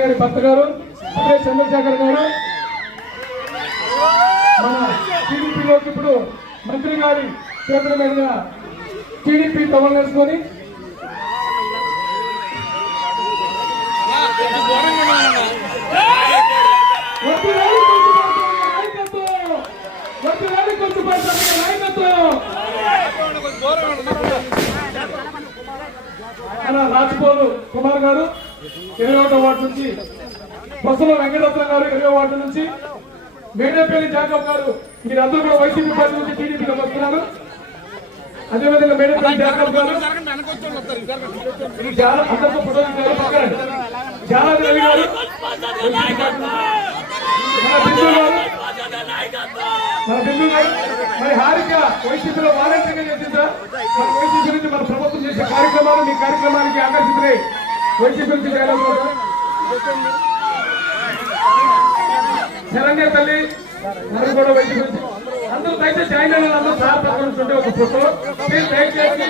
గారి భర్త గారు అదే చంద్రశేఖర్ గారు మన టీడీపీలోకి ఇప్పుడు మంత్రి గారి చేతుల మీదుగా టీడీపీ టవల్ వేసుకొని రాజ్పోలు కుమార్ గారు 21వ వార్డు నుంచి, బొత్సల వెంకటరత్నం గారు 20వ వార్డు నుంచి, మేడపల్లి జాకబ్ గారు మీరందరూ కూడా వైసీపీ పార్టీ నుంచి టీడీపీలోకి వస్తున్నారు. అదేవిధంగా మేడపల్లి జాకబ్ గారు, అందరితో ఫోటో జాలాది రవి గారు, మన బిందు గారు, మరి హారిక వైసీపీలో వాలంటీర్గా చేసిందా? మన వైసీపీ నుంచి మన ప్రభుత్వం చేసే కార్యక్రమాలు మీ కార్యక్రమానికి ఆకర్షితులై వైసీపీ నుంచి శరణ్య తల్లి మనం కూడా వైసీపీ నుంచి అందరూ దయచేసి జాయిన్ అయిన అందరూ సార్ పక్కన ఉంటుంటే ఒక ఫోటో దయచేసి